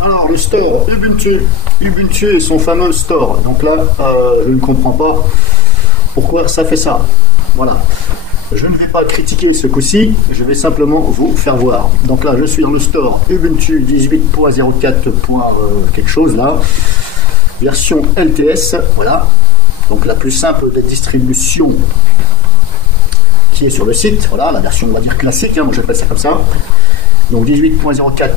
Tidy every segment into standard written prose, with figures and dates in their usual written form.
Alors, le store Ubuntu. Ubuntu et son fameux store. Donc là, je ne comprends pas pourquoi ça fait ça. Voilà. Je ne vais pas critiquer ce coup-ci, je vais simplement vous faire voir. Donc là, je suis dans le store Ubuntu 18.04. Quelque chose là. Version LTS. Voilà. Donc la plus simple des distributions qui est sur le site. Voilà, la version, on va dire classique. Moi, j'appelle ça comme ça. Donc 18.04.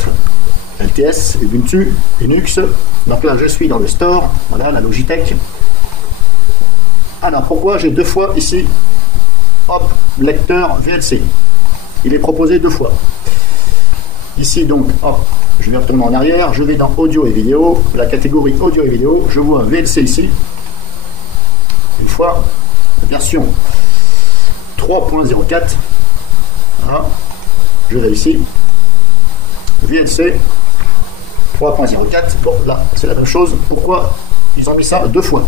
LTS, Ubuntu, Linux. Donc là, je suis dans le store. Voilà, la Logitech. Alors, pourquoi j'ai deux fois ici, hop, lecteur VLC. Il est proposé deux fois. Ici, donc, hop, je vais retourner en arrière. Je vais dans audio et vidéo. La catégorie audio et vidéo. Je vois un VLC ici. Une fois, version 3.04. Voilà. Je vais ici. VLC 3.04. Bon, là, c'est la même chose. Pourquoi ils ont mis ça deux fois?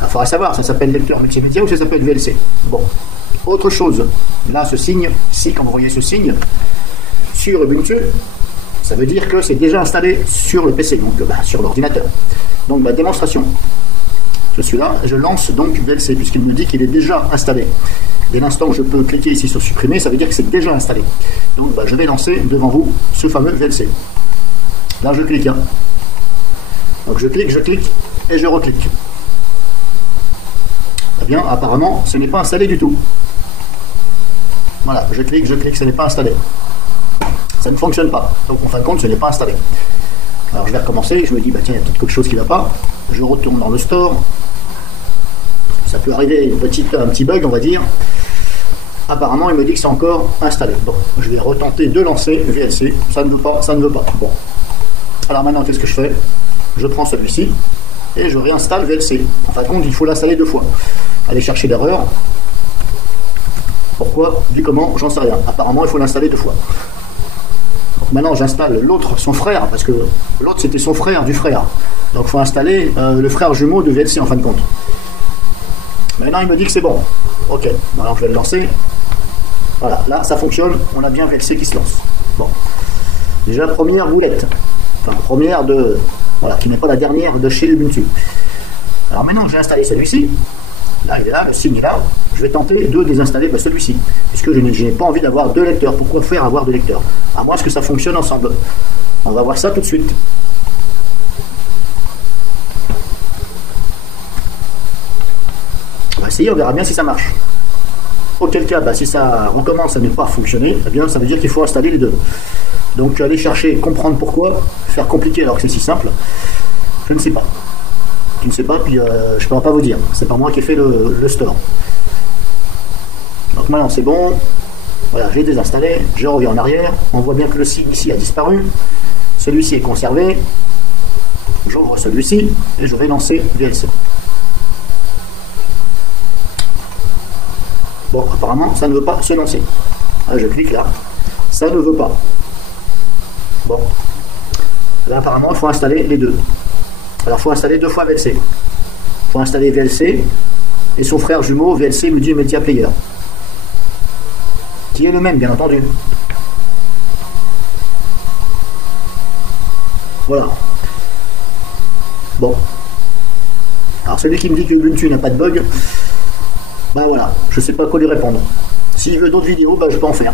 Il faudra savoir, ça s'appelle lecteur multimédia ou ça s'appelle VLC. Bon. Autre chose. Là, ce signe, ici, quand vous voyez ce signe, sur Ubuntu, ça veut dire que c'est déjà installé sur le PC, donc sur l'ordinateur. Donc, ma démonstration. Je suis là, je lance donc VLC, puisqu'il me dit qu'il est déjà installé. Dès l'instant où je peux cliquer ici sur supprimer, ça veut dire que c'est déjà installé. Donc je vais lancer devant vous ce fameux VLC. Là je clique. Donc je clique et je reclique. Eh bien apparemment ce n'est pas installé du tout. Voilà, je clique, ce n'est pas installé. Ça ne fonctionne pas. Donc en fin de compte ce n'est pas installé. Alors je vais recommencer, je me dis bah tiens il y a peut-être quelque chose qui ne va pas. Je retourne dans le store. Ça peut arriver un petit bug on va dire. Apparemment, il me dit que c'est encore installé. Bon, je vais retenter de lancer VLC. Ça ne veut pas, ça ne veut pas. Bon. Alors maintenant, qu'est-ce que je fais? Je prends celui-ci et je réinstalle VLC. En fin de compte, il faut l'installer deux fois. Aller chercher l'erreur. Pourquoi? Du comment? J'en sais rien. Apparemment, il faut l'installer deux fois. Donc maintenant, j'installe l'autre, son frère, parce que l'autre, c'était son frère du frère. Donc, il faut installer le frère jumeau de VLC en fin de compte. Maintenant, il me dit que c'est bon. Ok, alors je vais le lancer. Voilà, là ça fonctionne, on a bien VLC qui se lance. Bon, déjà première boulette, enfin première de, voilà, qui n'est pas la dernière de chez Ubuntu. Alors maintenant j'ai installé celui-ci, là il est là, le signe est là, je vais tenter de désinstaller celui-ci, puisque je n'ai pas envie d'avoir deux lecteurs. Pourquoi faire avoir deux lecteurs? À moins que ça fonctionne ensemble. On va voir ça tout de suite. On va essayer, on verra bien si ça marche. Auquel cas, si ça recommence à ne pas fonctionner, eh bien, ça veut dire qu'il faut installer les deux. Donc, aller chercher, comprendre pourquoi, faire compliqué alors que c'est si simple, je ne sais pas. Je ne sais pas, puis je ne pourrais pas vous dire. C'est pas moi qui ai fait le store. Donc maintenant, c'est bon. Voilà, j'ai désinstallé, je reviens en arrière. On voit bien que le signe ici a disparu. Celui-ci est conservé. J'ouvre celui-ci et je vais lancer VLC. Bon, apparemment, ça ne veut pas se lancer. Là, je clique là. Ça ne veut pas. Bon. Là, apparemment, il faut installer les deux. Alors, il faut installer deux fois VLC. Il faut installer VLC et son frère jumeau VLC Multimedia Player. Qui est le même, bien entendu. Voilà. Bon. Alors, celui qui me dit que Ubuntu n'a pas de bug, ben voilà, je sais pas quoi lui répondre. S'il veut d'autres vidéos, je peux en faire.